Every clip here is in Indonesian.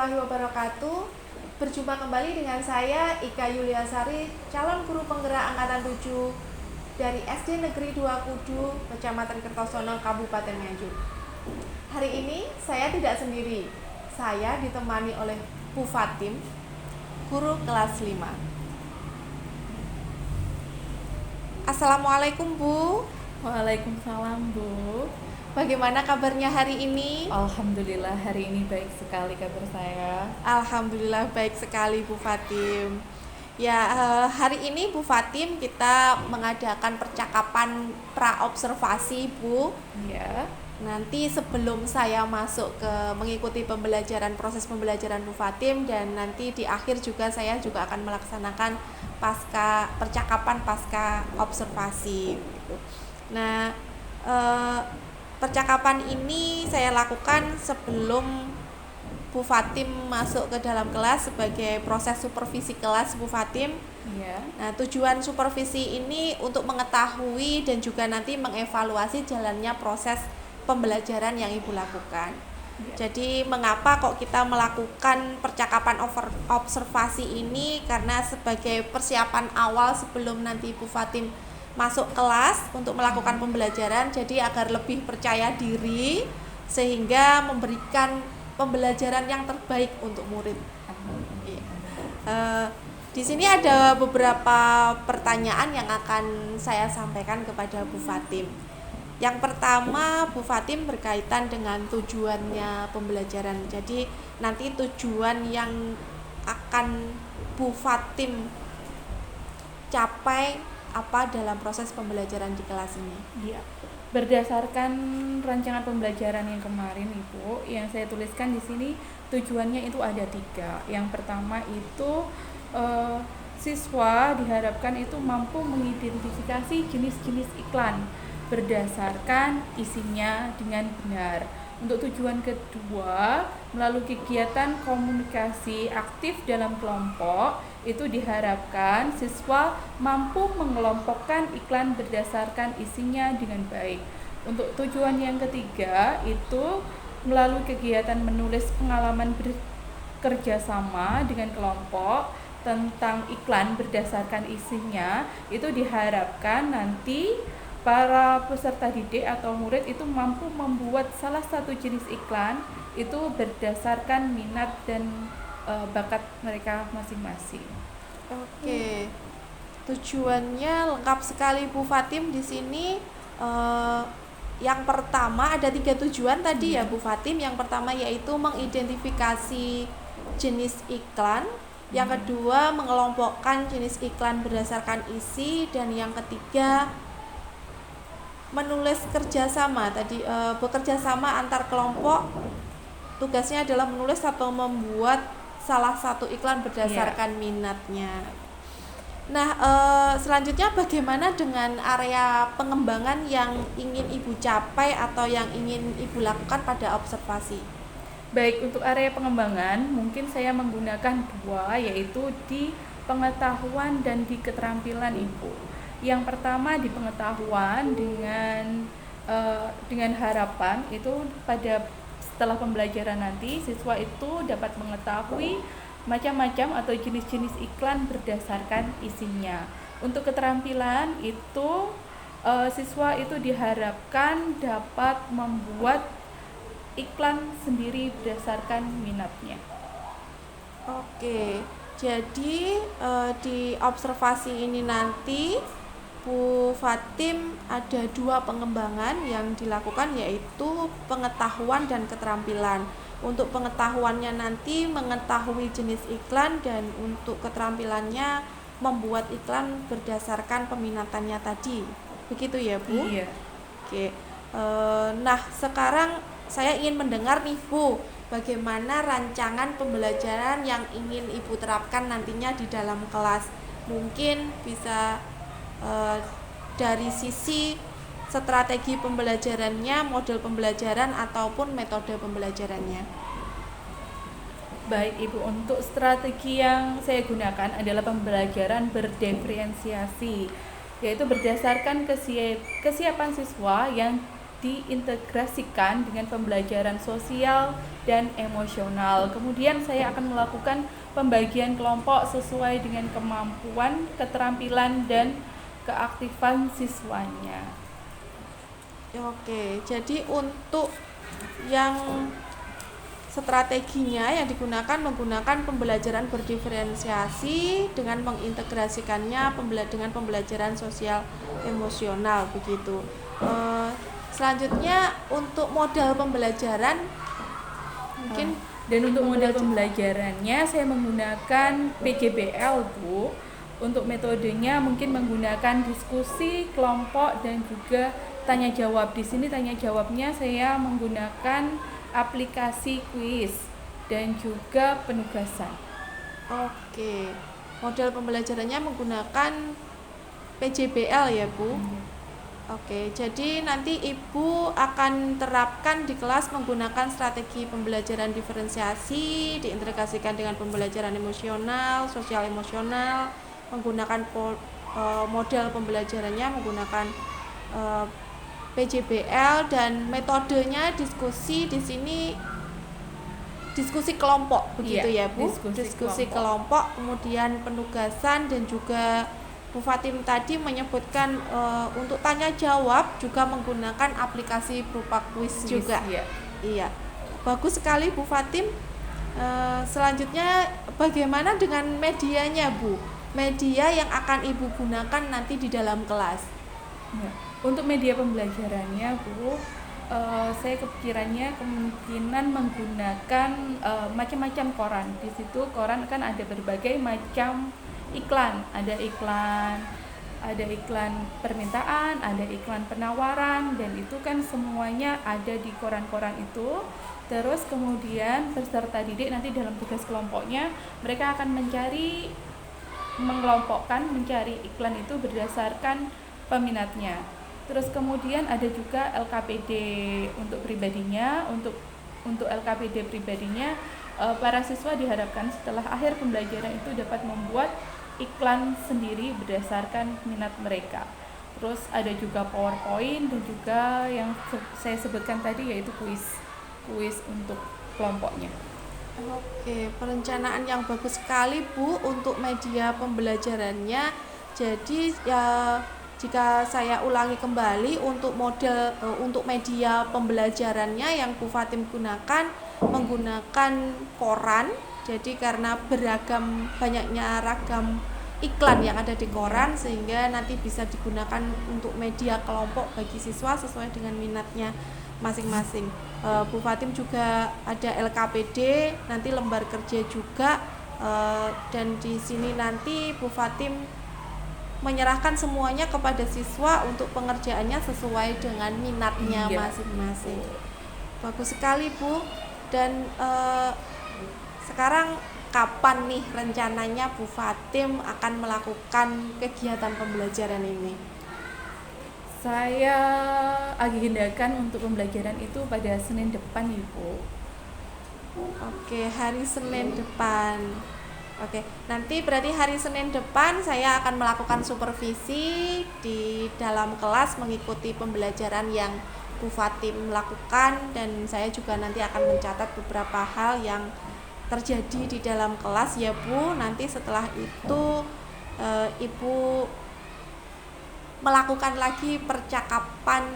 warahmatullahi wabarakatuh. Berjumpa kembali dengan saya Ika Yuliasari, calon guru penggerak angkatan 7 dari SD Negeri 2 Kudu, Kecamatan Kertosono, Kabupaten Nganjuk. Hari ini saya tidak sendiri. Saya ditemani oleh Bu Fatim, guru kelas 5. Assalamualaikum Bu. Waalaikumsalam, Bu. Bagaimana kabarnya hari ini? Alhamdulillah hari ini baik sekali kabar saya. Alhamdulillah baik sekali Bu Fatim. Ya, hari ini Bu Fatim kita mengadakan percakapan pra-observasi Bu. Ya. Nanti sebelum saya masuk ke mengikuti proses pembelajaran Bu Fatim, dan nanti di akhir juga saya juga akan melaksanakan percakapan pasca observasi. Nah, percakapan ini saya lakukan sebelum Bu Fatim masuk ke dalam kelas sebagai proses supervisi kelas Bu Fatim. Ya. Nah, tujuan supervisi ini untuk mengetahui dan juga nanti mengevaluasi jalannya proses pembelajaran yang Ibu lakukan. Ya. Jadi mengapa kok kita melakukan percakapan observasi ini? Karena sebagai persiapan awal sebelum nanti Bu Fatim masuk kelas untuk melakukan pembelajaran, jadi agar lebih percaya diri sehingga memberikan pembelajaran yang terbaik untuk murid. Di sini ada beberapa pertanyaan yang akan saya sampaikan kepada Bu Fatim. Yang pertama, Bu Fatim berkaitan dengan tujuannya pembelajaran. Jadi nanti tujuan yang akan Bu Fatim capai apa dalam proses pembelajaran di kelas ini? Iya. Berdasarkan rancangan pembelajaran yang kemarin, Ibu, yang saya tuliskan di sini tujuannya itu ada 3. Yang pertama itu siswa diharapkan itu mampu mengidentifikasi jenis-jenis iklan berdasarkan isinya dengan benar. Untuk tujuan kedua, melalui kegiatan komunikasi aktif dalam kelompok, itu diharapkan siswa mampu mengelompokkan iklan berdasarkan isinya dengan baik. Untuk tujuan yang ketiga, itu melalui kegiatan menulis pengalaman bekerja sama dengan kelompok tentang iklan berdasarkan isinya, itu diharapkan nanti para peserta didik atau murid itu mampu membuat salah satu jenis iklan itu berdasarkan minat dan bakat mereka masing-masing. Oke. Tujuannya lengkap sekali Bu Fatim di sini. Yang pertama ada 3 tujuan tadi ya Bu Fatim. Yang pertama yaitu mengidentifikasi jenis iklan. Yang kedua mengelompokkan jenis iklan berdasarkan isi, dan yang ketiga menulis kerjasama tadi, bekerja sama antar kelompok. Tugasnya adalah menulis atau membuat salah satu iklan berdasarkan minatnya. Nah, selanjutnya bagaimana dengan area pengembangan yang ingin Ibu capai atau yang ingin Ibu lakukan pada observasi? Baik, untuk area pengembangan mungkin saya menggunakan 2, yaitu di pengetahuan dan di keterampilan, Ibu. Yang pertama di pengetahuan dengan harapan itu setelah pembelajaran nanti siswa itu dapat mengetahui macam-macam atau jenis-jenis iklan berdasarkan isinya. Untuk keterampilan itu siswa itu diharapkan dapat membuat iklan sendiri berdasarkan minatnya. Oke, jadi di observasi ini nanti Bu Fatim ada 2 pengembangan yang dilakukan, yaitu pengetahuan dan keterampilan. Untuk pengetahuannya nanti mengetahui jenis iklan, dan untuk keterampilannya membuat iklan berdasarkan peminatannya tadi. Begitu ya Bu? Iya. Oke. Nah sekarang saya ingin mendengar nih Bu, bagaimana rancangan pembelajaran yang ingin Ibu terapkan nantinya di dalam kelas. Mungkin bisa dari sisi strategi pembelajarannya, model pembelajaran ataupun metode pembelajarannya. Baik Ibu, untuk strategi yang saya gunakan adalah pembelajaran berdiferensiasi, yaitu berdasarkan kesiapan siswa yang diintegrasikan dengan pembelajaran sosial dan emosional. Kemudian saya akan melakukan pembagian kelompok sesuai dengan kemampuan, keterampilan, dan keaktifan siswanya. Oke, jadi untuk yang strateginya yang digunakan menggunakan pembelajaran berdiferensiasi dengan mengintegrasikannya dengan pembelajaran sosial emosional begitu. Selanjutnya untuk model pembelajaran mungkin dan untuk model pembelajarannya saya menggunakan PJBL, Bu. Untuk metodenya mungkin menggunakan diskusi kelompok dan juga tanya jawab. Di sini tanya jawabnya saya menggunakan aplikasi kuis dan juga penugasan. Oke. Model pembelajarannya menggunakan PJBL ya, Bu? Oke, jadi nanti Ibu akan terapkan di kelas menggunakan strategi pembelajaran diferensiasi, diintegrasikan dengan pembelajaran emosional, sosial emosional, menggunakan model pembelajarannya menggunakan PJBL dan metodenya diskusi di sini diskusi kelompok begitu ya Bu? Diskusi kelompok, kemudian penugasan dan juga Bu Fatim tadi menyebutkan untuk tanya jawab juga menggunakan aplikasi berupa kuis juga. Iya. Bagus sekali Bu Fatim. Selanjutnya bagaimana dengan medianya Bu? Media yang akan Ibu gunakan nanti di dalam kelas. Ya. Untuk media pembelajarannya, Bu, saya kepikirannya kemungkinan menggunakan macam-macam koran. Di situ koran kan ada berbagai macam iklan, ada iklan permintaan, ada iklan penawaran, dan itu kan semuanya ada di koran-koran itu. Terus kemudian peserta didik nanti dalam tugas kelompoknya mereka akan mencari iklan itu berdasarkan peminatnya. Terus kemudian ada juga LKPD untuk pribadinya. Untuk LKPD pribadinya, para siswa diharapkan setelah akhir pembelajaran itu dapat membuat iklan sendiri berdasarkan minat mereka. Terus ada juga PowerPoint dan juga yang saya sebutkan tadi yaitu kuis untuk kelompoknya. Oke, perencanaan yang bagus sekali Bu untuk media pembelajarannya. Jadi ya, jika saya ulangi kembali untuk untuk media pembelajarannya yang Bu Fatim gunakan menggunakan koran. Jadi karena banyaknya ragam iklan yang ada di koran sehingga nanti bisa digunakan untuk media kelompok bagi siswa sesuai dengan minatnya masing-masing. Bu Fatim juga ada LKPD, nanti lembar kerja juga, dan di sini nanti Bu Fatim menyerahkan semuanya kepada siswa untuk pengerjaannya sesuai dengan minatnya masing-masing. Bagus sekali Bu. Dan sekarang kapan nih rencananya Bu Fatim akan melakukan kegiatan pembelajaran ini? Saya agendakan untuk pembelajaran itu pada Senin depan, Ibu. Oke, hari Senin depan. Oke, nanti berarti hari Senin depan saya akan melakukan supervisi di dalam kelas mengikuti pembelajaran yang Bu Fatim lakukan, dan saya juga nanti akan mencatat beberapa hal yang terjadi di dalam kelas ya Bu. Nanti setelah itu Ibu melakukan lagi percakapan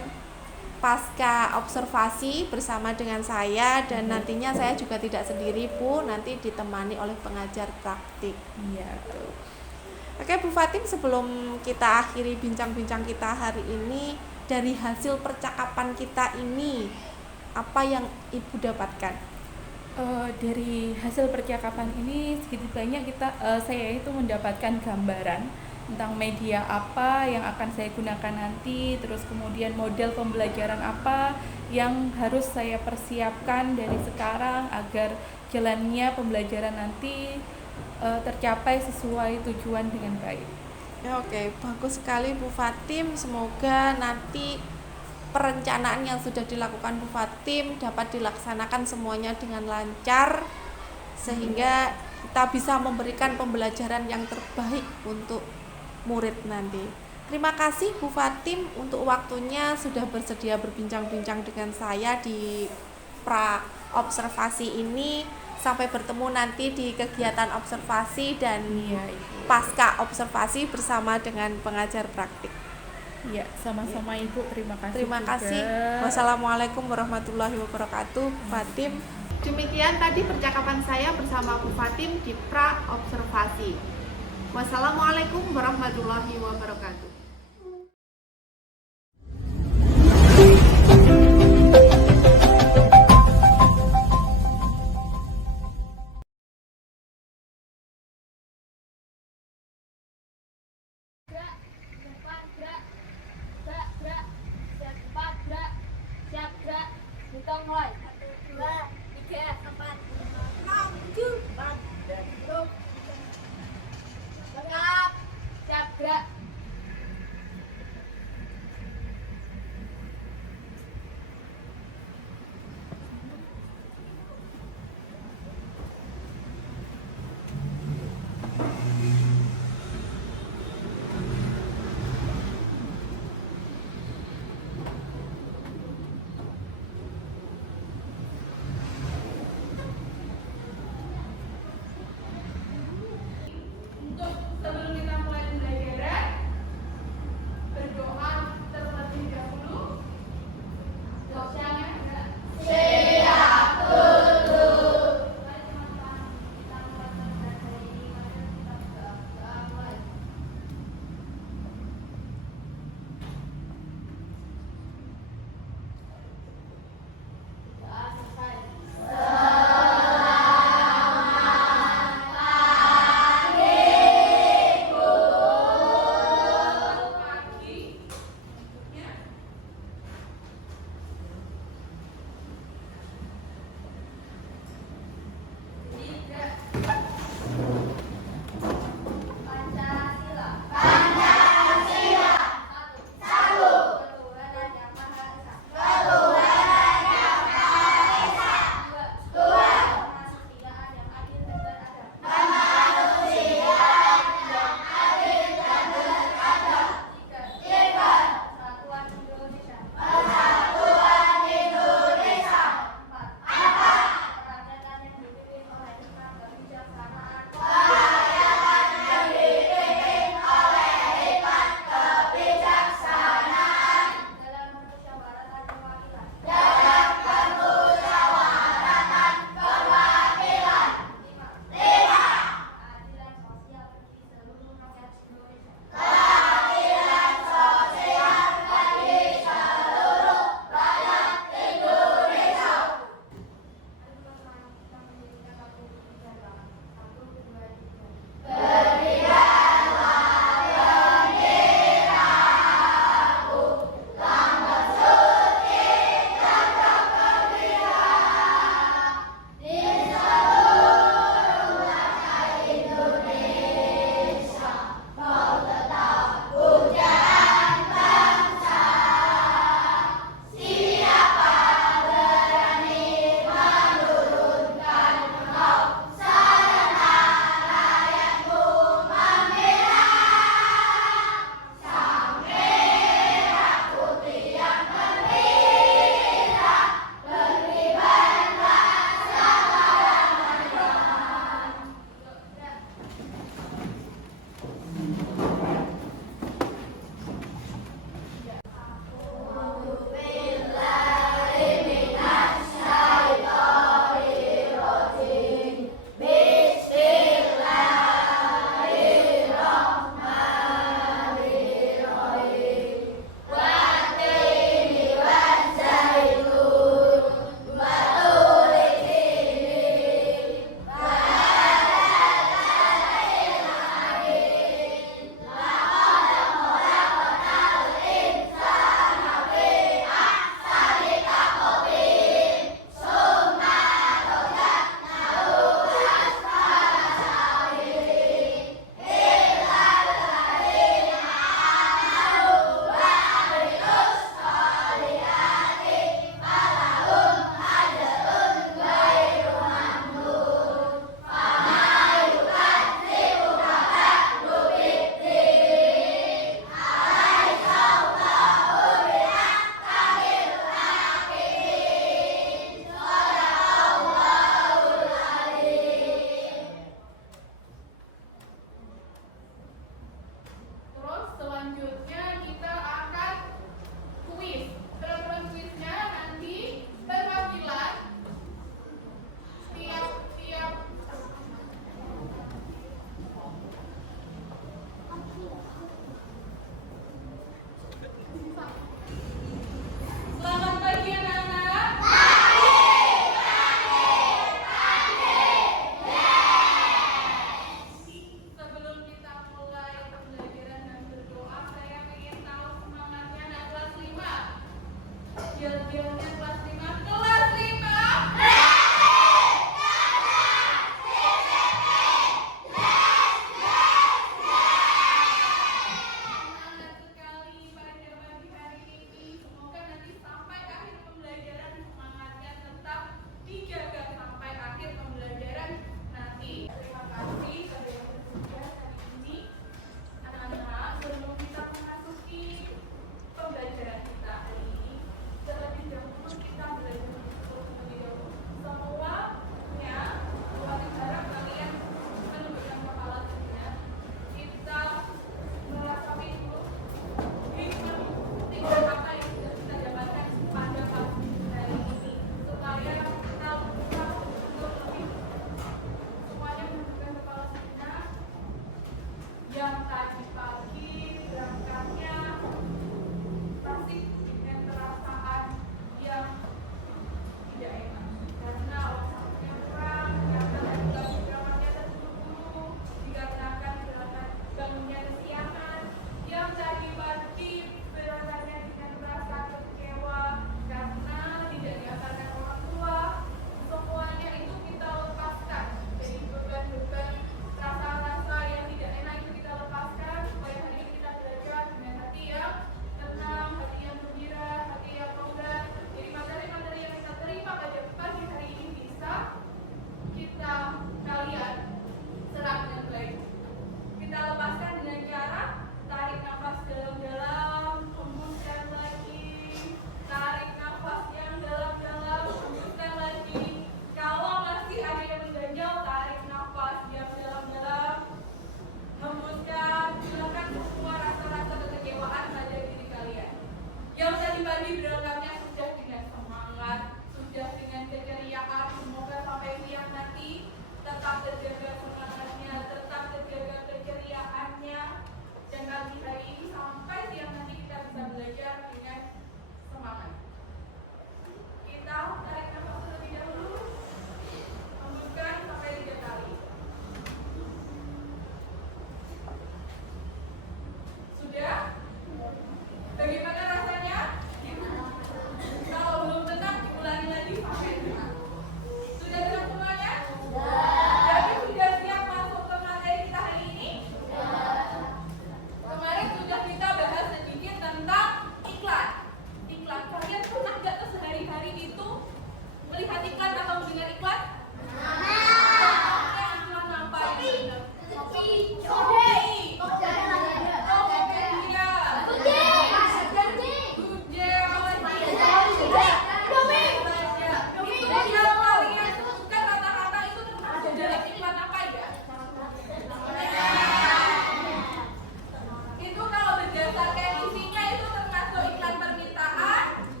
pasca observasi bersama dengan saya, dan nantinya saya juga tidak sendiri Bu, nanti ditemani oleh pengajar praktik. Iya. Oke Bu Fatim, sebelum kita akhiri bincang-bincang kita hari ini, dari hasil percakapan kita ini apa yang Ibu dapatkan? Dari hasil percakapan ini sedikit banyak saya itu mendapatkan gambaran tentang media apa yang akan saya gunakan nanti, terus kemudian model pembelajaran apa yang harus saya persiapkan dari sekarang agar jalannya pembelajaran nanti tercapai sesuai tujuan dengan baik. Oke, bagus sekali Bu Fatim. Semoga nanti perencanaan yang sudah dilakukan Bu Fatim dapat dilaksanakan semuanya dengan lancar sehingga kita bisa memberikan pembelajaran yang terbaik untuk murid nanti. Terima kasih Bu Fatim untuk waktunya sudah bersedia berbincang-bincang dengan saya di pra observasi ini. Sampai bertemu nanti di kegiatan observasi dan Iya, Ibu. pasca observasi bersama dengan pengajar praktik. Iya, sama-sama Ibu. Terima kasih Terima juga. kasih. Wassalamualaikum warahmatullahi wabarakatuh, Bu Fatim. Demikian tadi percakapan saya bersama Bu Fatim di pra observasi. Wassalamualaikum warahmatullahi wabarakatuh. Gerak, depan, gerak, gerak, gerak, siap cepat, gerak, siap gerak, hitung mulai. 1, 2, 3, 4, 5, 6, 7, 8, 9, 10. Lengkap, siap gerak.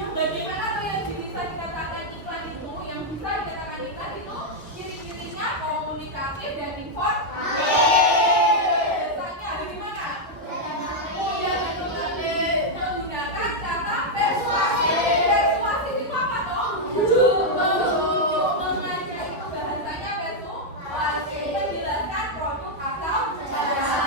Yang bagaimana tuh yang bisa dikatakan iklan itu? Yang bisa dikatakan iklan itu ciri-cirinya komunikatif dan informatif. Biasanya ada di mana? Mudah menggunakan kata persuasif. Persuasif itu apa toh? Mengajak itu bahasanya persuasif. Menjelaskan produk atau jasa.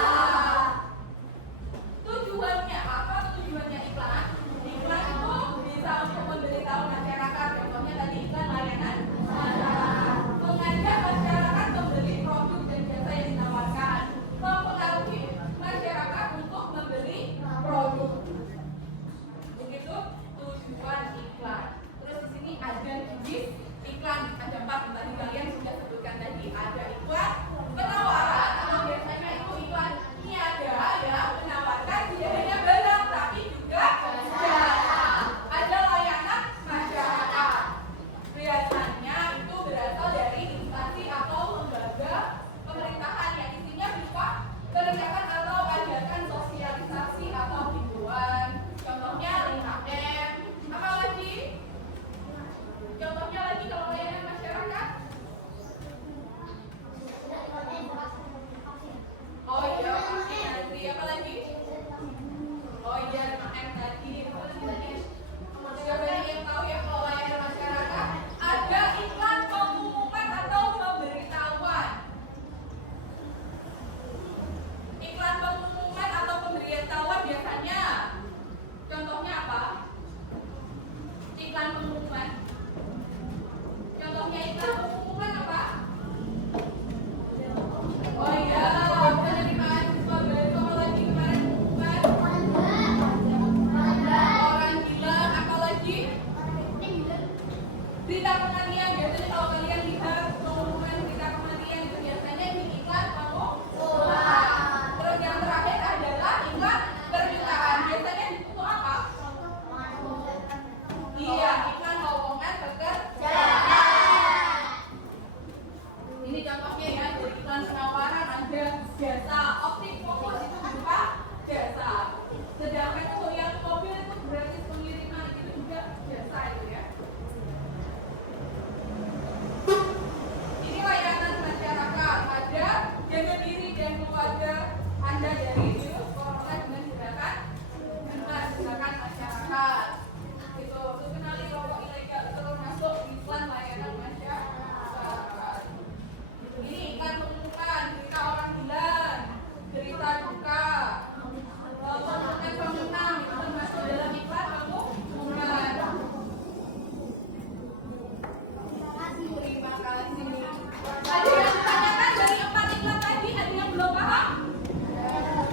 Tujuannya apa? Tujuannya iklan? Iklan itu bisa untuk memberitahu masyarakat. Contohnya tadi iklan layanan masyarakat. Mengajak masyarakat membeli produk dan jasa yang ditawarkan. Mempengaruhi masyarakat untuk membeli produk. Begitu tujuan iklan. Terus di sini ada jenis iklan. Ada 4 tadi kalian sudah sebutkan tadi. Ada iklan penawaran atau biasanya itu iklan niaga ya, menawarkan tidak hanya barang tapi juga jasa. Ada layanan masyarakat. Biasanya itu berasal dari instansi atau lembaga pemerintahan yang isinya berupa kegiatan atau ajakan sosialisasi atau himbauan. Contohnya 5M. Apa lagi? Contohnya lagi kalau layanan masyarakat. Oh iya, pasti nanti apa lagi? Oh iya, 5M tadi. Apa lagi tadi? Juga banyak yang tahu ya kalau layanan masyarakat ada iklan pengumuman atau pemberitahuan. Iklan pengumuman atau pemberitahuan biasanya contohnya apa? Iklan pengumuman. Contohnya iklan pengumuman apa? Oh iya, penerimaan siswa baru apa lagi kemarin pengumuman? Orang gila, apa lagi? Berita kematian. Biasanya kalau kalian lihat pengumuman berita kematian itu biasanya di iklan pengumuman. Terus yang terakhir adalah iklan permintaan. Biasanya untuk apa? Iya, iklan lowongan pekerjaan. Ini contohnya ya, dari iklan penawaran ada jasa optik fokus itu berupa jasa. Sedangkan untuk yang mobil itu gratis pengiriman itu juga jasa itu ya. Ini layanan masyarakat. Ada jaga diri dan keluarga Anda dari virus corona dengan gerakan masyarakat. Itu untuk kenali rokok ilegal itu termasuk iklan layanan masyarakat. Ini iklan pengumuman, berita orang hilang, berita duka, pengumuman pemenang itu termasuk dalam iklan pengumuman. Terima kasih. Ada yang ditanyakan dari 4 iklan tadi? Ada yang belum paham?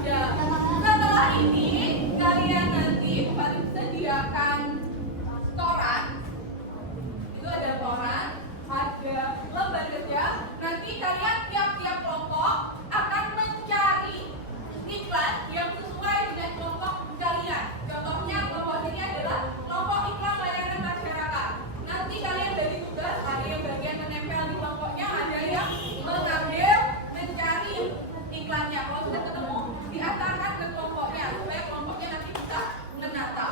Ya. Setelah ini kalian nanti Bupati sediakan koran. Itu ada koran, ada lembar kerja. Nanti kalian tiap-tiap kelompok akan mencari iklan yang sesuai dengan kelompok kalian. Contohnya kelompok ini adalah kelompok iklan layanan masyarakat. Nanti kalian bagi tugas, ada yang bagian menempel di kelompoknya, ada yang mengambil, mencari iklannya. Kalau sudah ketemu, diantarkan ke kelompoknya supaya kelompoknya nanti bisa menata.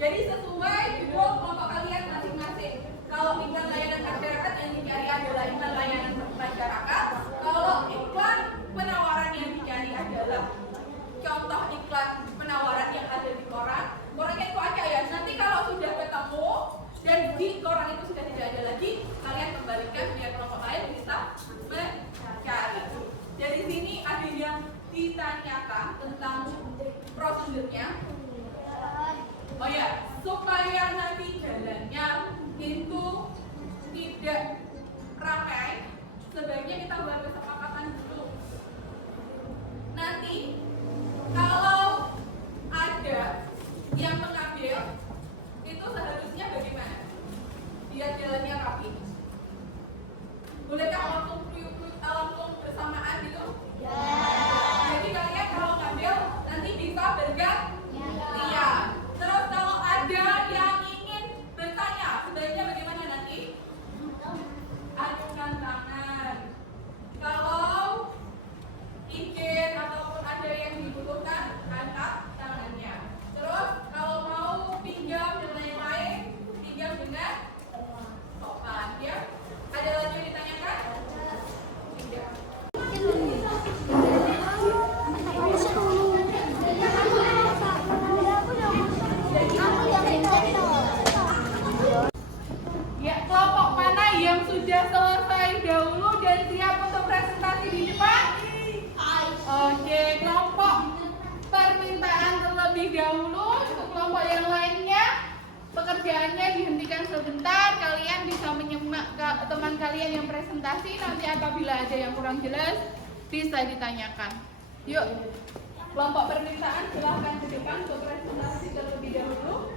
Jadi sesuai judul kelompok kalian masing-masing. Kalau iklan layanan masyarakat yang dicari adalah iklan layanan masyarakat. Kalau iklan penawaran yang dicari adalah contoh iklan penawaran yang ada di koran. Korannya itu aja ya. Nanti kalau sudah ketemu dan di koran itu sudah tidak ada lagi, kalian kembalikan biar kelompok lain bisa mencari. Dari sini ada yang ditanyakan tentang prosedurnya. Oh ya, supaya nanti jalannya itu tidak ramai, sebaiknya kita buat kesepakatan dulu. Nanti kalau ada yang mengambil, itu seharusnya bagaimana? Biar jalannya rapi. Bolehkah langsung bersamaan gitu? Jadi kalian kalau ngambil nanti bisa bergantian. Terus kalau ada yang ingin bertanya, sebaiknya bagaimana nanti? Ajukan tangan. Kalau sebentar, kalian bisa menyimak teman kalian yang presentasi. Nanti apabila ada yang kurang jelas bisa ditanyakan. Yuk, kelompok permintaan silahkan ke depan untuk presentasi terlebih dahulu.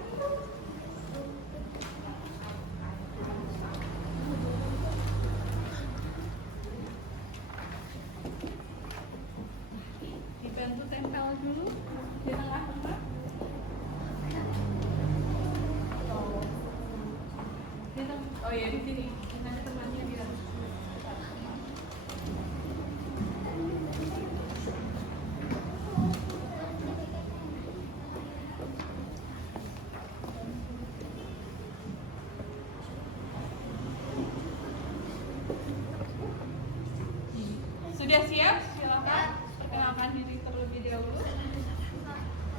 Dibantu tempel dulu di tengah-tengah. Oh ya, di sini. Ada temannya di dalam. Sudah siap? Silakan perkenalkan diri terlebih dahulu.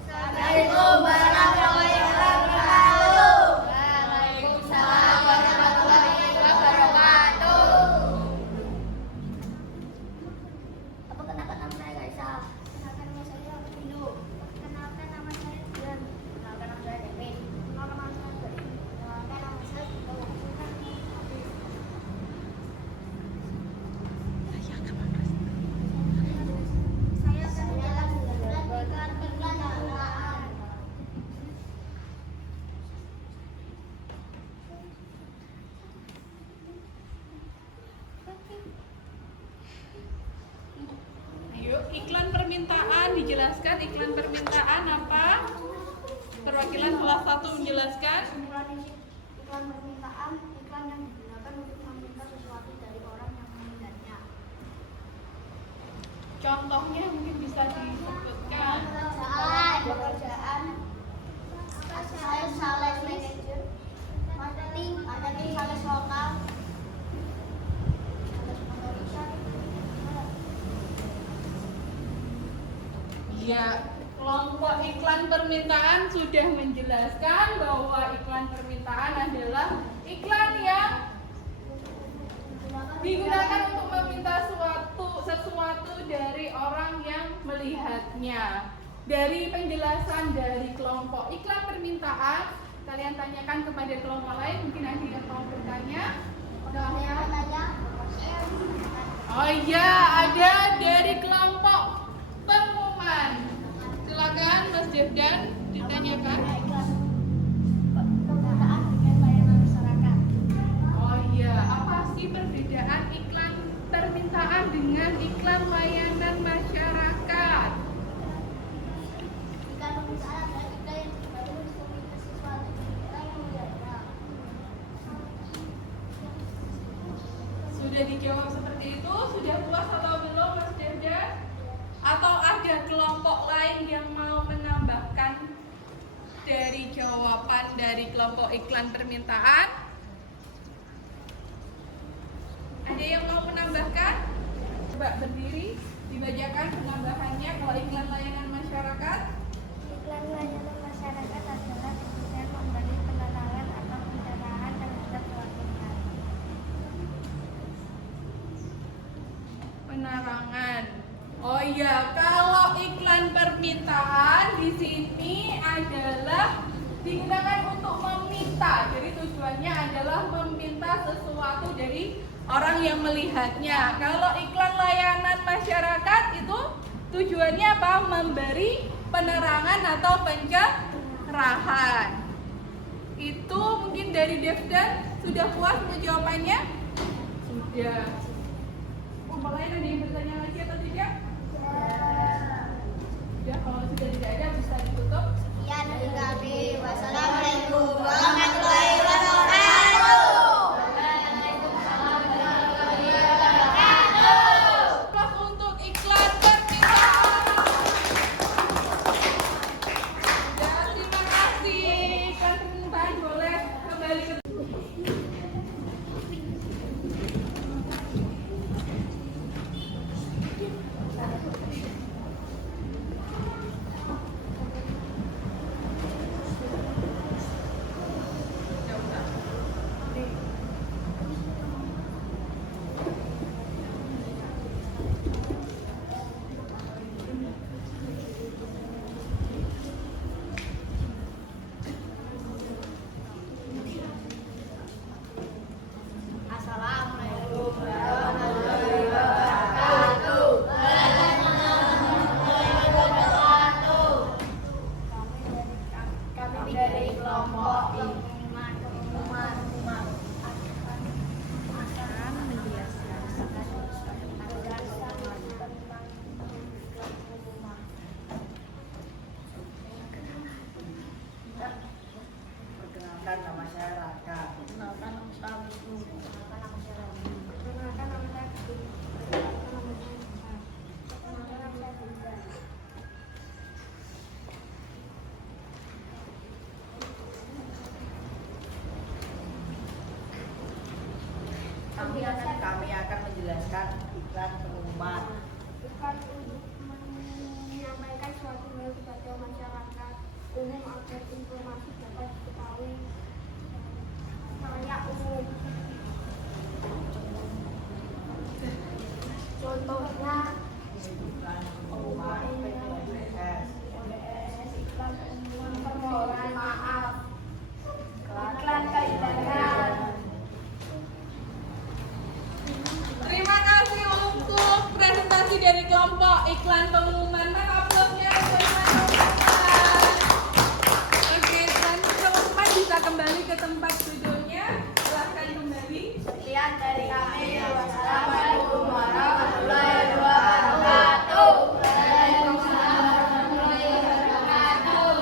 Assalamualaikum warahmatullahi wabarakatuh. Waalaikumsalam warahmatullahi wabarakatuh. Apa kenalkan nama saya Kaisa? Kenalkan nama saya Windu. Kenalkan nama saya Dian. Kenalkan nama saya Devin. Kenalkan nama saya Beri. Kenalkan nama saya Vito. Saya berjalan dengan perjalanan. Ayo, iklan permintaan dijelaskan. Iklan permintaan apa? Perwakilan kelas 1 menjelaskan. Iklan permintaan, iklan yang digunakan untuk meminta sesuatu dari orang yang menginginkannya. Contohnya mungkin bisa disebutkan. Pekerjaan, saya sales manager, marketing sales lokal. Ya, kelompok iklan permintaan sudah menjelaskan bahwa iklan permintaan adalah iklan yang digunakan untuk meminta sesuatu dari orang yang melihatnya. Dari penjelasan dari kelompok iklan permintaan, kalian tanyakan kepada kelompok lain, mungkin ada yang mau bertanya. Oh iya, ada dari kelompok pengumuman. Silakan Mas Jordan ditanyakan. Permintaan dengan layanan masyarakat. Oh iya, apa sih perbedaan iklan permintaan dengan iklan layanan masyarakat? Iklan permintaan adalah iklan yang dibuat untuk meminta sesuatu dari orang yang melihatnya. Sudah dijawab seperti itu? Sudah puas atau belum Mas Jordan? Atau ada kelompok lain yang mau menambahkan dari jawaban dari kelompok iklan permintaan? Ada yang mau menambahkan? Coba berdiri, dibacakan penambahannya kalau iklan layanan masyarakat. Iklan layanan masyarakat adalah dengan memberi penerangan atau pencerahan terhadap suatu hal. Penerangan. Oh iya, kalau iklan permintaan di sini adalah digunakan untuk meminta. Jadi tujuannya adalah meminta sesuatu dari orang yang melihatnya. Kalau iklan layanan masyarakat itu tujuannya apa? Memberi penerangan atau pencerahan. Itu mungkin dari Devdan sudah puas untuk jawabannya? Sudah. Kelompok lain ada yang bertanya lagi atau tidak? Ya, kalau sudah tidak ada bisa ditutup. Sekian dari kami. Wassalamualaikum warahmatullahi wabarakatuh. Plus untuk iklan permintaan. Ya, terima kasih. Iklan permintaan boleh kembali ke Perkenalkan nama saya Raka. Perkenalkan nama saya Wisnu. Perkenalkan nama saya Kiki. Perkenalkan nama saya Nisa. Perkenalkan nama saya Dinda. Kami akan menjelaskan iklan pengumuman. Bukan untuk menyampaikan suatu hal kepada masyarakat umum agar informasi dapat diketahui layak umum. Contohnya Iklan pengumuman PPS. iklan pengumuman permohonan maaf, iklan kaitannya. Terima kasih untuk presentasi dari kelompok iklan pengumuman. Mana aplausnya buat teman-teman. Oke, teman-teman bisa kembali ke tempat duduknya. Silahkan kembali. Sekian dari kami. Wassalamualaikum warahmatullahi wabarakatuh. Waalaikumsalam warahmatullahi wabarakatuh.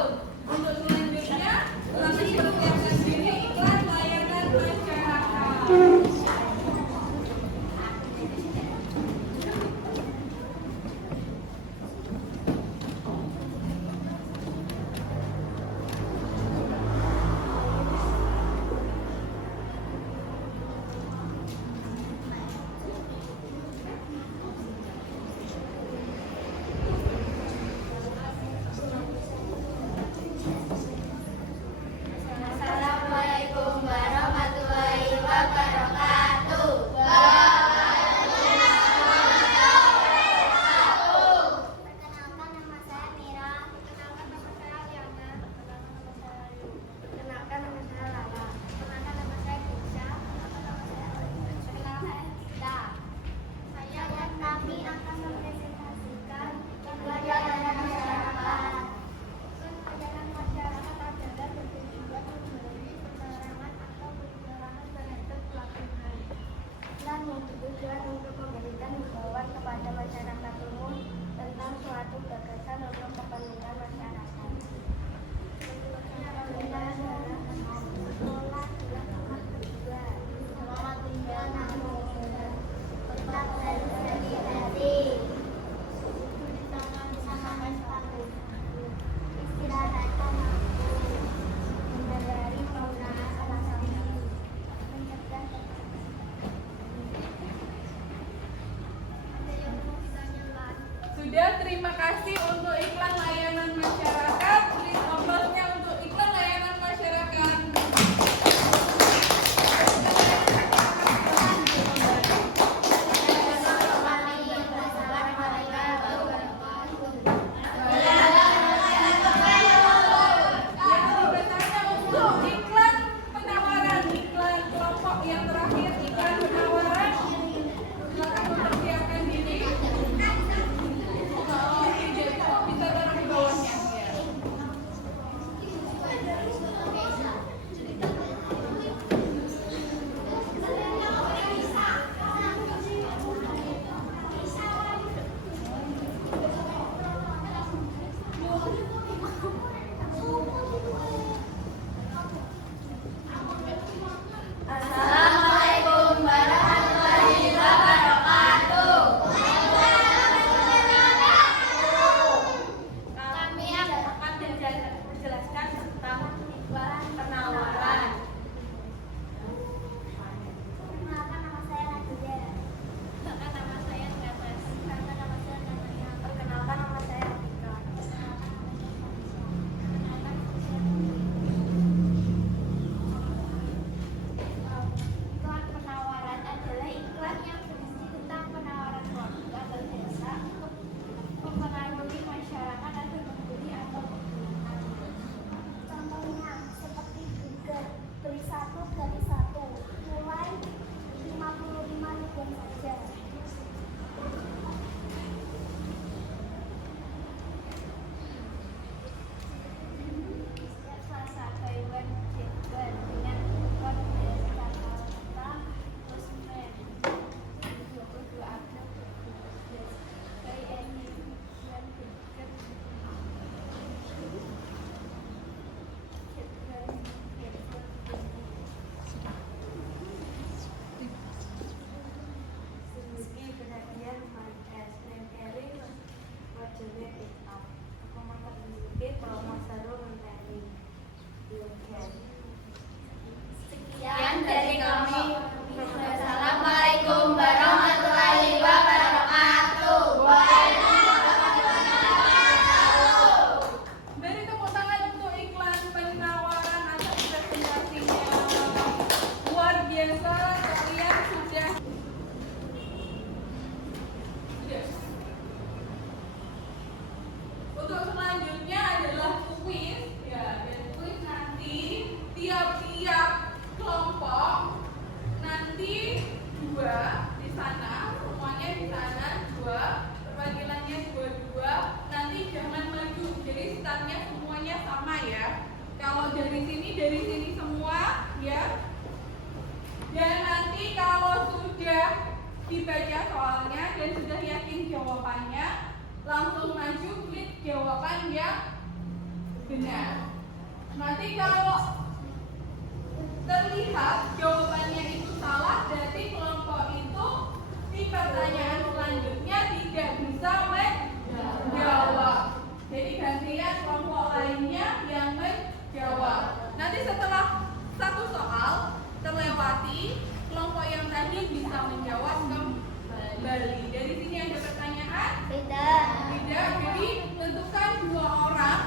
Untuk selanjutnya, kami persiapkan diri iklan layanan masyarakat. Assalamualaikum warahmatullahi wabarakatuh. Perkenalkan nama saya Mira. Perkenalkan nama saya Liana. Perkenalkan nama saya Lala. Perkenalkan nama saya Kisha. Perkenalkan saya Cita. Saya dan kami akan mempresentasikan layanan masyarakat. Layanan masyarakat adalah bertujuan memberi penerangan atau pencerahan terhadap pelakuan dan bertujuan untuk memberikan himbauan kepada masyarakat umum tentang suatu gagasan untuk kepentingan masyarakat. Tujuannya adalah sekolah adalah tempat kedua. Selamat tinggal namun tetap harus hati-hati. Cuci tangan menggunakan sepatu. Istirahatkan waktu. Menghindari penggunaan alat kaki. Mencegah ada yang mau ditanyakan. Sudah, terima kasih untuk iklan layanan masyarakat. Please aplausnya untuk iklan layanan masyarakat. Yang bertanya untuk iklan penawaran, iklan kelompok yang terakhir, iklan penawaran. Silakan mempersiapkan diri. Jadi kok Sekian dari kami. Assalamualaikum warahmatullahi wabarakatuh. Beri tepuk tangan untuk iklan penawaran atas presentasinya. Luar biasa, kalian sudah. Untuk selanjutnya adalah kuis, ya. Dan kuis nanti tiap-tiap kelompok nanti dua di sana, semuanya di sana dua, perwakilannya dua-dua. Nanti jangan maju, jadi startnya semuanya sama ya. Kalau dari sini semua ya. Dan nanti kalau sudah dibaca soalnya dan sudah yakin jawabannya, langsung maju klik jawaban yang benar. Nanti kalau terlihat jawabannya itu salah, berarti kelompok itu di pertanyaan selanjutnya tidak bisa menjawab. Jadi gantian kelompok lainnya yang menjawab. Nanti setelah satu soal terlewati, kelompok yang tadi bisa menjawab kembali. Dari sini ada pertanyaan? Tidak. Jadi tentukan 2 orang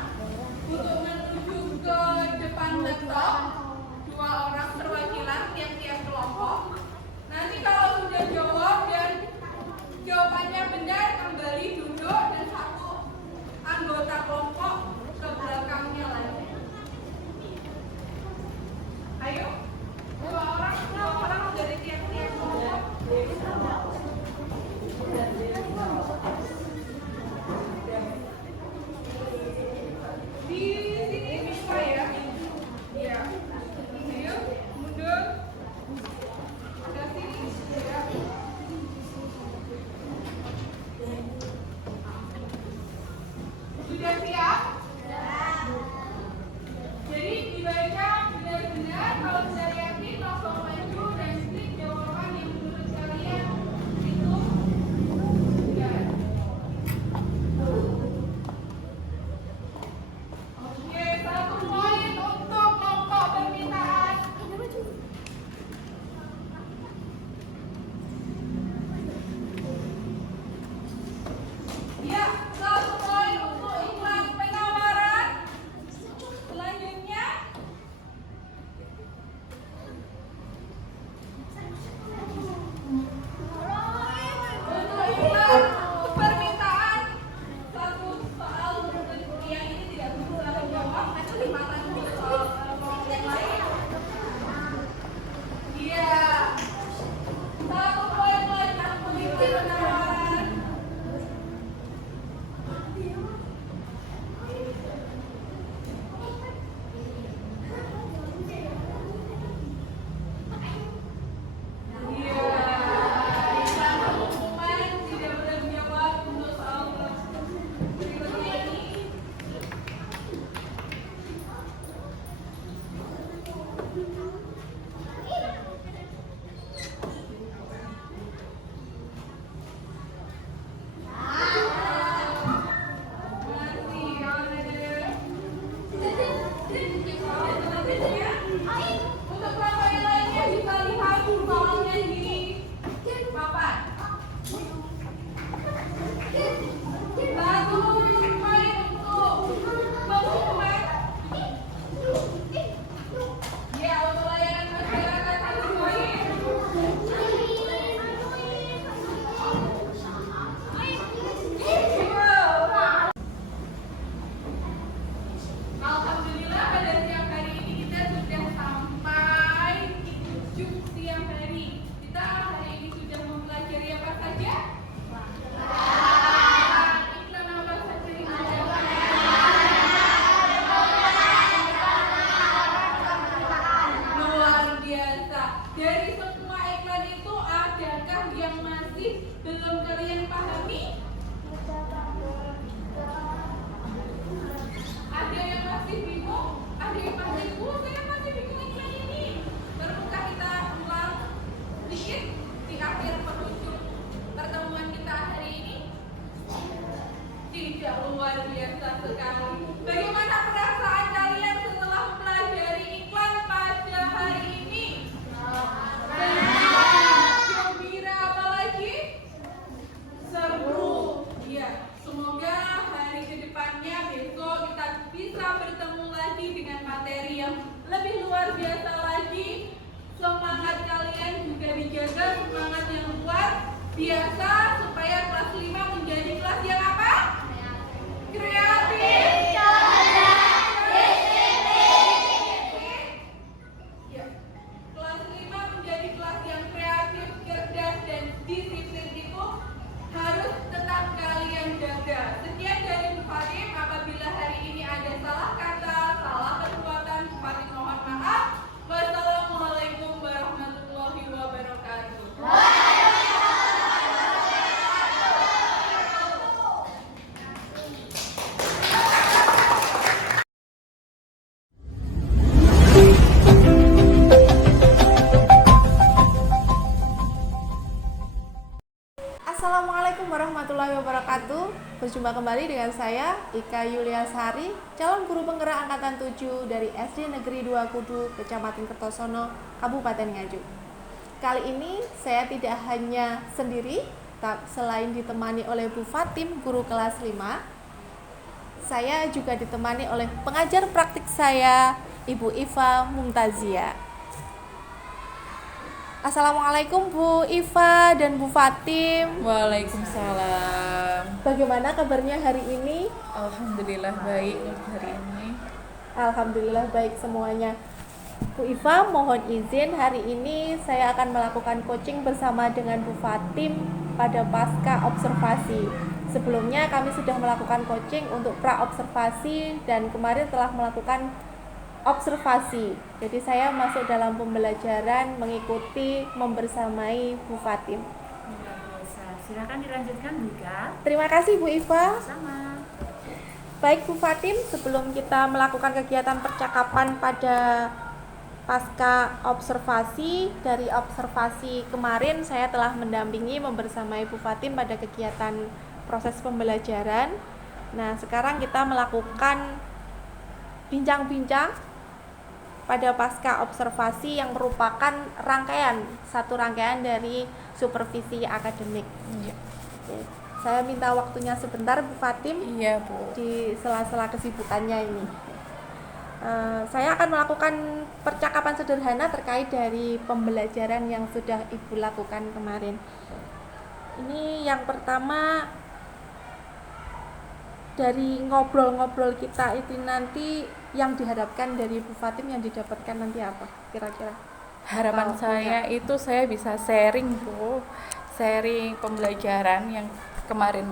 untuk menuju ke depan laptop. 2 orang perwakilan tiap-tiap kelompok. Nanti kalau sudah jawab dan jawabannya benar, kembali duduk dan satu anggota kelompok ke belakangnya lagi. biasa lagi. Semangat kalian juga dijaga, semangat yang kuat. Biasa supaya kelas 5 menjadi kelas yang apa? Kreatif. Ya. Kelas 5 menjadi kelas yang kreatif, cerdas, dan disiplin itu harus tetap kalian jaga. Sekian dari Bu Fatim. Apabila hari ini ada salah kata, salah perbuatan, Bu Fatim mohon maaf. Wassalamualaikum warahmatullahi wabarakatuh. Assalamualaikum warahmatullahi wabarakatuh. Berjumpa kembali dengan saya Ika Yuliasari, calon guru penggerak angkatan 7 dari SD Negeri 2 Kudu, Kecamatan Kertosono, Kabupaten Nganjuk. Kali ini saya tidak hanya sendiri, selain ditemani oleh Bu Fatim, guru kelas 5, saya juga ditemani oleh pengajar praktik saya, Ibu Iva Mumtazia. Assalamualaikum Bu Iva dan Bu Fatim. Waalaikumsalam. Bagaimana kabarnya hari ini? Alhamdulillah baik hari ini. Alhamdulillah baik semuanya. Bu Iva, mohon izin hari ini saya akan melakukan coaching bersama dengan Bu Fatim pada pasca observasi. Sebelumnya kami sudah melakukan coaching untuk pra-observasi dan kemarin telah melakukan observasi. Jadi saya masuk dalam pembelajaran mengikuti membersamai Bu Fatim. Silakan dilanjutkan Bika. Terima kasih Bu Iva. Sama. Baik Bu Fatim, sebelum kita melakukan kegiatan percakapan pada pasca observasi, dari observasi kemarin saya telah mendampingi membersamai Bu Fatim pada kegiatan proses pembelajaran. Nah, sekarang kita melakukan bincang-bincang pada pasca observasi yang merupakan satu rangkaian dari supervisi akademik. Iya. Oke. Saya minta waktunya sebentar Bu Fatim. Iya, Bu. Di sela-sela kesibukannya ini. Saya akan melakukan percakapan sederhana terkait dari pembelajaran yang sudah Ibu lakukan kemarin. Ini yang pertama, dari ngobrol-ngobrol kita itu nanti yang diharapkan dari Bu Fatim yang didapatkan nanti apa kira-kira? Harapan saya itu saya bisa sharing, Bu. Sharing pembelajaran yang kemarin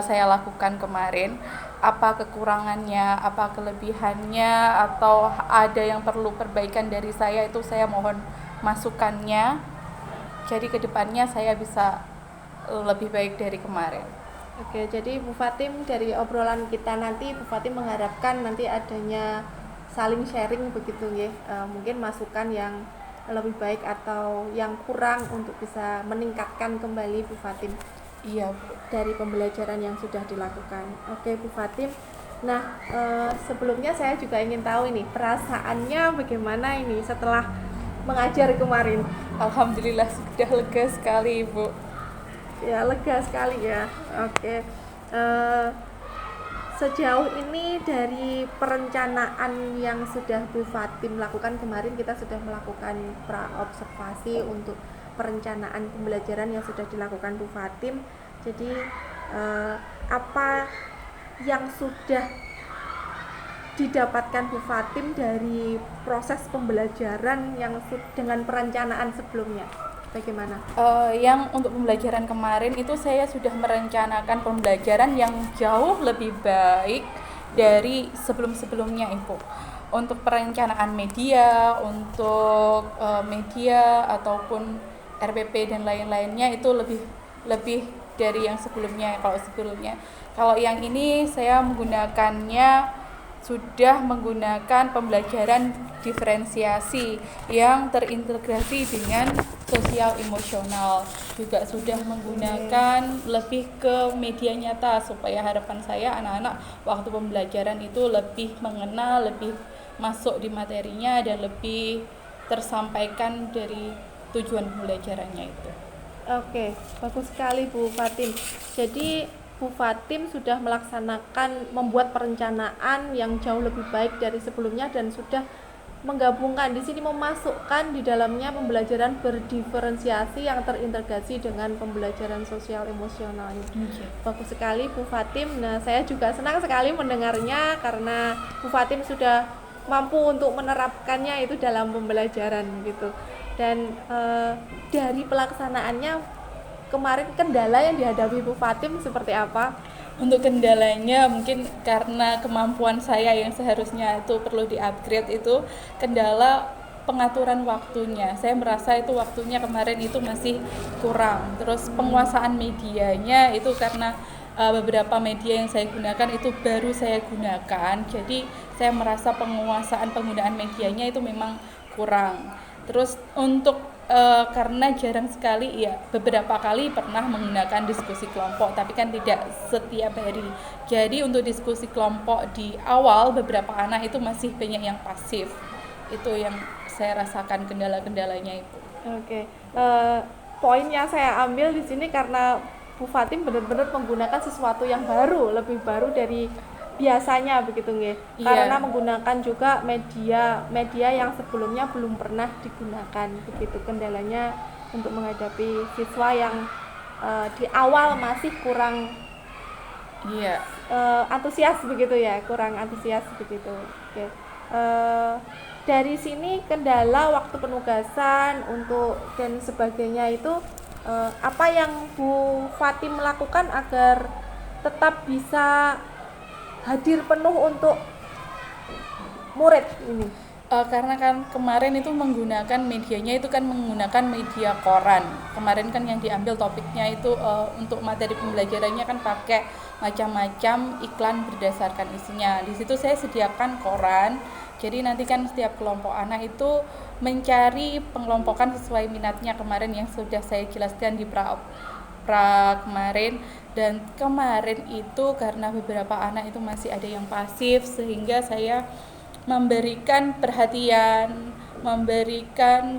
saya lakukan kemarin, apa kekurangannya, apa kelebihannya, atau ada yang perlu perbaikan dari saya, itu saya mohon masukannya. Jadi kedepannya saya bisa lebih baik dari kemarin. Oke, jadi Bu Fatim, dari obrolan kita nanti Bu Fatim mengharapkan nanti adanya saling sharing begitu ya, mungkin masukan yang lebih baik atau yang kurang untuk bisa meningkatkan kembali Bu Fatim. Iya, Bu. Dari pembelajaran yang sudah dilakukan. Oke Bu Fatim. Nah, sebelumnya saya juga ingin tahu ini perasaannya bagaimana ini setelah mengajar kemarin. Alhamdulillah sudah lega sekali, Bu. Ya, lega sekali ya. Oke. Sejauh ini dari perencanaan yang sudah Bu Fatim lakukan kemarin, kita sudah melakukan pra-observasi untuk perencanaan pembelajaran yang sudah dilakukan Bu Fatim. Jadi apa yang sudah didapatkan Bu Fatim dari proses pembelajaran yang dengan perencanaan sebelumnya? Bagaimana? Yang untuk pembelajaran kemarin itu saya sudah merencanakan pembelajaran yang jauh lebih baik dari sebelum-sebelumnya, Ibu. Untuk perencanaan media, untuk media ataupun RPP dan lain-lainnya itu lebih dari yang sebelumnya. Kalau yang ini saya sudah menggunakan pembelajaran diferensiasi yang terintegrasi dengan sosial emosional, juga sudah menggunakan lebih ke media nyata supaya harapan saya anak-anak waktu pembelajaran itu lebih mengenal, lebih masuk di materinya dan lebih tersampaikan dari tujuan pembelajarannya itu. Oke, bagus sekali Bu Fatim. Jadi Bu Fatim sudah membuat perencanaan yang jauh lebih baik dari sebelumnya dan sudah menggabungkan di sini, memasukkan di dalamnya pembelajaran berdiferensiasi yang terintegrasi dengan pembelajaran sosial emosional ini. Bagus sekali Bu Fatim. Nah, saya juga senang sekali mendengarnya karena Bu Fatim sudah mampu untuk menerapkannya itu dalam pembelajaran gitu. Dan dari pelaksanaannya kemarin kendala yang dihadapi Bu Fatim seperti apa? Untuk kendalanya mungkin karena kemampuan saya yang seharusnya itu perlu di-upgrade, itu kendala pengaturan waktunya. Saya merasa itu waktunya kemarin itu masih kurang. Terus penguasaan medianya itu karena beberapa media yang saya gunakan itu baru saya gunakan. Jadi saya merasa penguasaan penggunaan medianya itu memang kurang. Terus untuk karena jarang sekali, ya beberapa kali pernah menggunakan diskusi kelompok, tapi kan tidak setiap hari. Jadi untuk diskusi kelompok di awal beberapa anak itu masih banyak yang pasif. Itu yang saya rasakan kendala-kendalanya itu. Oke. Poin yang saya ambil di sini karena Bu Fatim benar-benar menggunakan sesuatu yang baru, lebih baru dari biasanya begitu nggih. Iya. Karena menggunakan juga media yang sebelumnya belum pernah digunakan begitu. Kendalanya untuk menghadapi siswa yang di awal masih kurang Iya. antusias begitu ya, kurang antusias begitu. Oke. Dari sini kendala waktu penugasan untuk dan sebagainya itu apa yang Bu Fatim lakukan agar tetap bisa hadir penuh untuk murid ini? Karena kan kemarin itu menggunakan medianya itu kan menggunakan media koran. Kemarin kan yang diambil topiknya itu untuk materi pembelajarannya kan pakai macam-macam iklan berdasarkan isinya. Di situ saya sediakan koran. Jadi nanti kan setiap kelompok anak itu mencari pengelompokan sesuai minatnya kemarin yang sudah saya jelaskan di pra kemarin. Dan kemarin itu karena beberapa anak itu masih ada yang pasif, sehingga saya memberikan perhatian, memberikan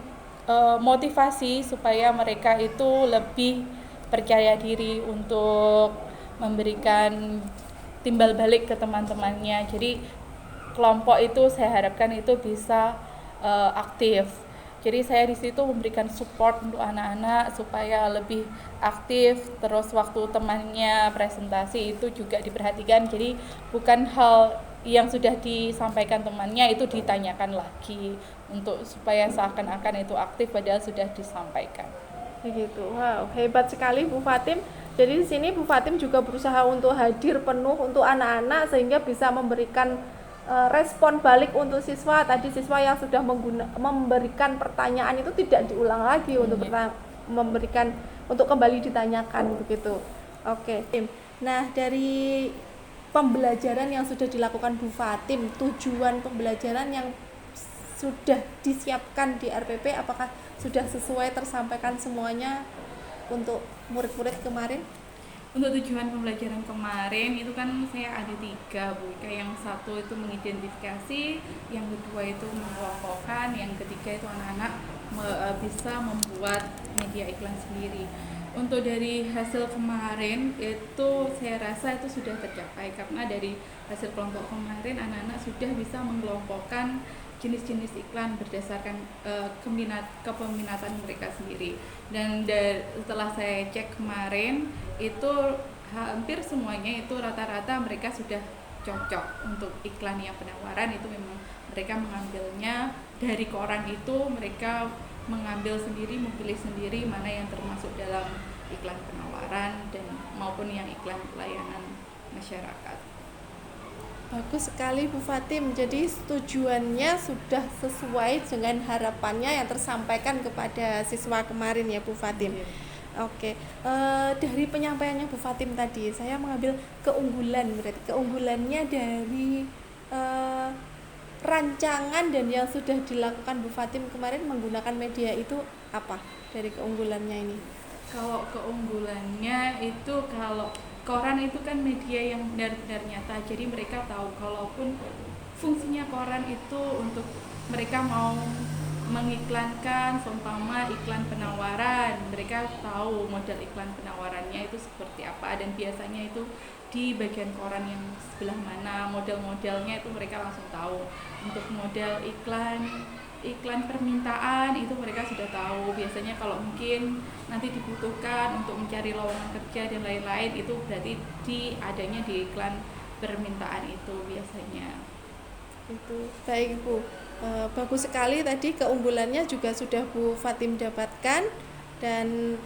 motivasi supaya mereka itu lebih percaya diri untuk memberikan timbal balik ke teman-temannya. Jadi kelompok itu saya harapkan itu bisa aktif. Jadi saya di situ memberikan support untuk anak-anak supaya lebih aktif. Terus waktu temannya presentasi itu juga diperhatikan. Jadi bukan hal yang sudah disampaikan temannya itu ditanyakan lagi untuk supaya seakan-akan itu aktif padahal sudah disampaikan. Begitu. Wow, hebat sekali Bu Fatim. Jadi di sini Bu Fatim juga berusaha untuk hadir penuh untuk anak-anak sehingga bisa memberikan respon balik untuk siswa. Tadi siswa yang sudah memberikan pertanyaan itu tidak diulang lagi untuk memberikan untuk kembali ditanyakan begitu. Oke. Nah, dari pembelajaran yang sudah dilakukan Bu Fatim, tujuan pembelajaran yang sudah disiapkan di RPP apakah sudah sesuai tersampaikan semuanya untuk murid-murid kemarin? Untuk tujuan pembelajaran kemarin itu kan saya ada 3, Bu. Yang satu itu mengidentifikasi, yang kedua itu mengelompokkan, yang ketiga itu anak-anak bisa membuat media iklan sendiri. Untuk dari hasil kemarin itu saya rasa itu sudah tercapai karena dari hasil kelompok kemarin anak-anak sudah bisa mengelompokkan jenis-jenis iklan berdasarkan kepeminatan mereka sendiri. Dan setelah saya cek kemarin itu hampir semuanya itu rata-rata mereka sudah cocok untuk iklan yang penawaran. Itu memang mereka mengambilnya dari koran, itu mereka mengambil sendiri, memilih sendiri mana yang termasuk dalam iklan penawaran dan maupun yang iklan pelayanan masyarakat. Bagus sekali Bu Fatim. Jadi tujuannya sudah sesuai dengan harapannya yang tersampaikan kepada siswa kemarin ya Bu Fatim. Oke. Dari penyampaiannya Bu Fatim tadi saya mengambil keunggulan, berarti keunggulannya dari rancangan dan yang sudah dilakukan Bu Fatim kemarin menggunakan media itu apa dari keunggulannya ini? Kalau keunggulannya itu, kalau koran itu kan media yang benar-benar nyata, jadi mereka tahu kalaupun fungsinya koran itu untuk mereka mau mengiklankan seumpama iklan penawaran, mereka tahu model iklan penawarannya itu seperti apa dan biasanya itu di bagian koran yang sebelah mana, model-modelnya itu mereka langsung tahu. Untuk model iklan permintaan itu mereka sudah tahu. Biasanya kalau mungkin nanti dibutuhkan untuk mencari lowongan kerja dan lain-lain, itu berarti adanya di iklan permintaan itu biasanya. Itu baik Bu. Bagus sekali tadi keunggulannya juga sudah Bu Fatim dapatkan. Dan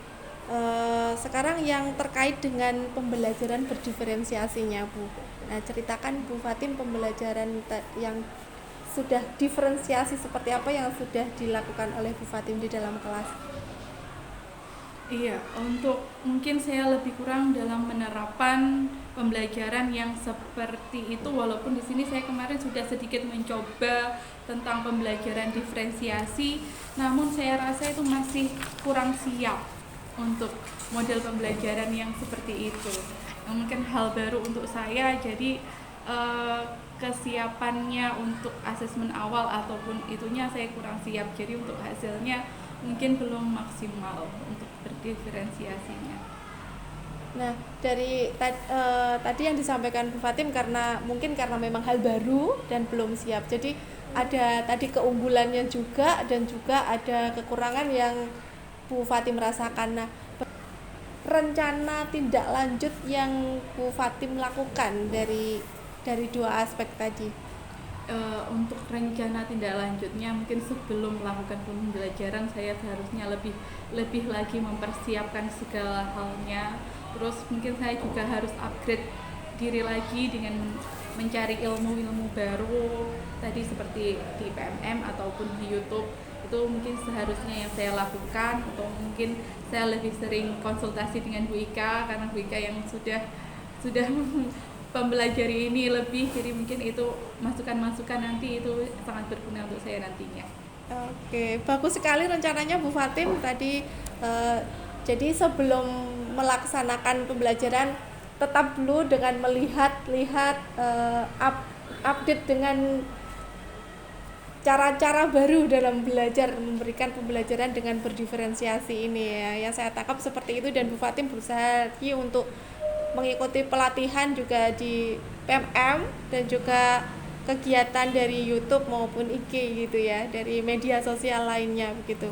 sekarang yang terkait dengan pembelajaran berdiferensiasinya Bu. Nah, ceritakan Bu Fatim pembelajaran yang sudah diferensiasi seperti apa yang sudah dilakukan oleh Bu Fatim di dalam kelas. Iya, untuk mungkin saya lebih kurang dalam menerapkan pembelajaran yang seperti itu, walaupun di sini saya kemarin sudah sedikit mencoba tentang pembelajaran diferensiasi, namun saya rasa itu masih kurang siap untuk model pembelajaran yang seperti itu. Yang mungkin hal baru untuk saya, jadi kesiapannya untuk asesmen awal ataupun itunya saya kurang siap, jadi untuk hasilnya mungkin belum maksimal untuk berdiferensiasinya. Nah, dari tadi yang disampaikan Bu Fatim karena memang hal baru dan belum siap. Jadi ada tadi keunggulannya juga dan juga ada kekurangan yang Bu Fatim rasakan. Nah, rencana tindak lanjut yang Bu Fatim lakukan dari dua aspek tadi. Untuk rencana tindak lanjutnya, mungkin sebelum melakukan pembelajaran saya seharusnya lebih lagi mempersiapkan segala halnya. Terus mungkin saya juga harus upgrade diri lagi dengan mencari ilmu-ilmu baru tadi seperti di PMM ataupun di YouTube. Itu mungkin seharusnya yang saya lakukan, atau mungkin saya lebih sering konsultasi dengan Bu Ika, karena Bu Ika yang sudah pembelajari ini lebih, jadi mungkin itu masukan-masukan nanti itu sangat berguna untuk saya nantinya. Oke, bagus sekali rencananya Bu Fatim tadi. Jadi sebelum melaksanakan pembelajaran tetap dulu dengan melihat update dengan cara-cara baru dalam belajar, memberikan pembelajaran dengan berdiferensiasi ini ya. Yang saya tangkap seperti itu, dan Bu Fatim berusaha untuk mengikuti pelatihan juga di PMM dan juga kegiatan dari YouTube maupun IG gitu ya, dari media sosial lainnya begitu.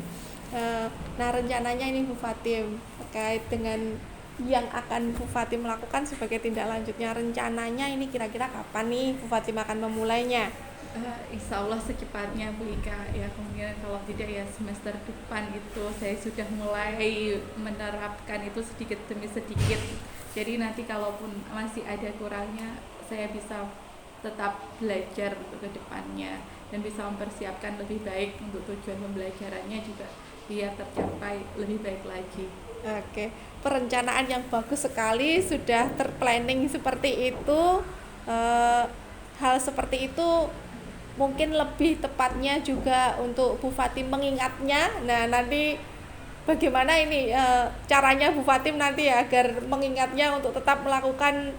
Nah, rencananya ini Bu Fatim terkait dengan yang akan Bu Fatim lakukan sebagai tindak lanjutnya, rencananya ini kira-kira kapan nih Bu Fatim akan memulainya? Insya Allah secepatnya Bu Ika, ya kemungkinan kalau tidak ya semester depan itu saya sudah mulai menerapkan itu sedikit demi sedikit. Jadi nanti kalaupun masih ada kurangnya, saya bisa tetap belajar untuk ke depannya dan bisa mempersiapkan lebih baik untuk tujuan pembelajarannya juga biar tercapai lebih baik lagi. Oke, perencanaan yang bagus sekali, sudah terplanning seperti itu. Hal seperti itu mungkin lebih tepatnya juga untuk Bu Fatim mengingatnya. Nah, nanti bagaimana ini caranya Bu Fatim nanti ya agar mengingatnya untuk tetap melakukan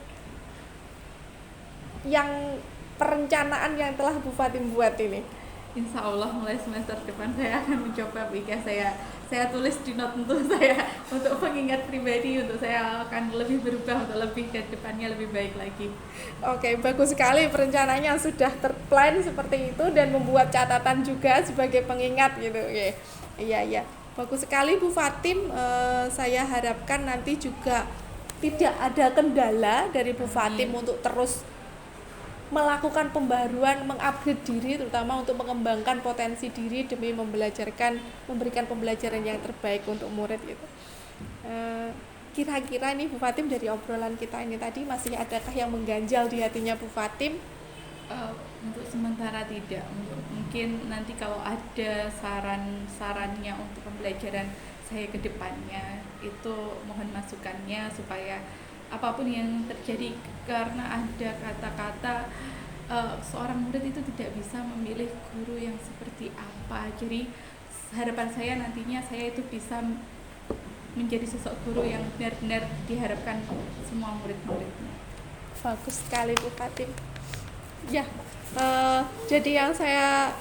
yang perencanaan yang telah Bu Fatim buat ini. Insya Allah mulai semester depan saya akan mencoba Bu Ika, saya tulis di note untuk saya untuk pengingat pribadi, untuk saya akan lebih berubah untuk lebih ke depannya lebih baik lagi. Oke, bagus sekali perencanaannya sudah terplan seperti itu dan membuat catatan juga sebagai pengingat gitu. Oke. Iya. Bagus sekali Bu Fatim. Saya harapkan nanti juga tidak ada kendala dari Bu Fatim untuk terus melakukan pembaruan, mengupgrade diri, terutama untuk mengembangkan potensi diri demi memberikan pembelajaran yang terbaik untuk murid gitu. Kira-kira nih Bu Fatim, dari obrolan kita ini tadi masih adakah yang mengganjal di hatinya Bu Fatim? Untuk sementara tidak. Mungkin nanti kalau ada saran-sarannya untuk pembelajaran saya ke depannya, itu mohon masukannya supaya apapun yang terjadi, karena ada kata-kata seorang murid itu tidak bisa memilih guru yang seperti apa. Jadi harapan saya nantinya saya itu bisa menjadi sosok guru yang benar-benar diharapkan semua murid-muridnya. Bagus sekali Bu Fatim. Ya, jadi yang saya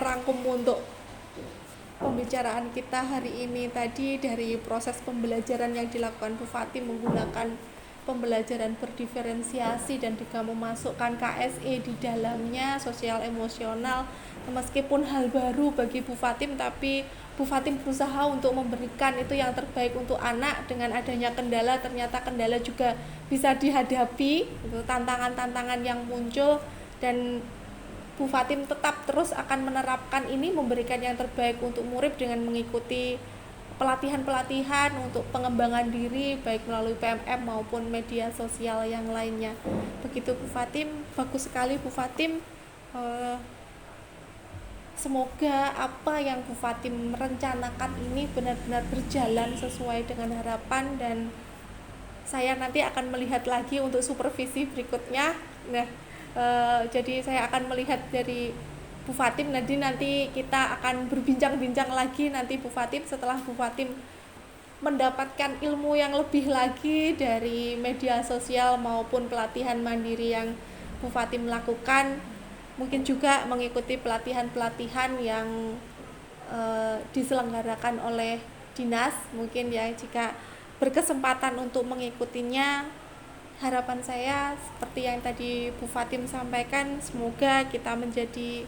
rangkum untuk pembicaraan kita hari ini tadi, dari proses pembelajaran yang dilakukan Bu Fatim menggunakan pembelajaran berdiferensiasi dan kamu masukkan KSE di dalamnya, sosial emosional, meskipun hal baru bagi Bu Fatim, tapi Bu Fatim berusaha untuk memberikan itu yang terbaik untuk anak. Dengan adanya kendala, ternyata kendala juga bisa dihadapi, itu tantangan-tantangan yang muncul, dan Bu Fatim tetap terus akan menerapkan ini, memberikan yang terbaik untuk murid dengan mengikuti pelatihan-pelatihan untuk pengembangan diri baik melalui PMM maupun media sosial yang lainnya. Begitu Bu Fatim, bagus sekali Bu Fatim. Semoga apa yang Bu Fatim rencanakan ini benar-benar berjalan sesuai dengan harapan, dan saya nanti akan melihat lagi untuk supervisi berikutnya. Nah, jadi saya akan melihat dari Bu Fatim, nanti kita akan berbincang-bincang lagi nanti Bu Fatim, setelah Bu Fatim mendapatkan ilmu yang lebih lagi dari media sosial maupun pelatihan mandiri yang Bu Fatim lakukan. Mungkin juga mengikuti pelatihan-pelatihan yang diselenggarakan oleh dinas, mungkin ya, jika berkesempatan untuk mengikutinya. Harapan saya seperti yang tadi Bu Fatim sampaikan, semoga kita menjadi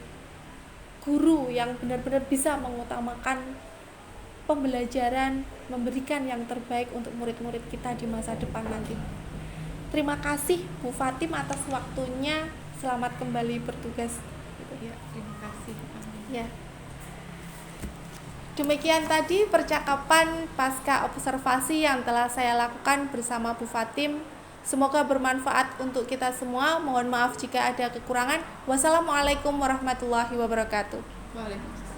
guru yang benar-benar bisa mengutamakan pembelajaran, memberikan yang terbaik untuk murid-murid kita di masa depan nanti. Terima kasih Bu Fatim atas waktunya. Selamat kembali bertugas. Ya, terima kasih. Ya. Demikian tadi percakapan pasca observasi yang telah saya lakukan bersama Bu Fatim. Semoga bermanfaat untuk kita semua. Mohon maaf jika ada kekurangan. Wassalamualaikum warahmatullahi wabarakatuh. Waalaikumsalam.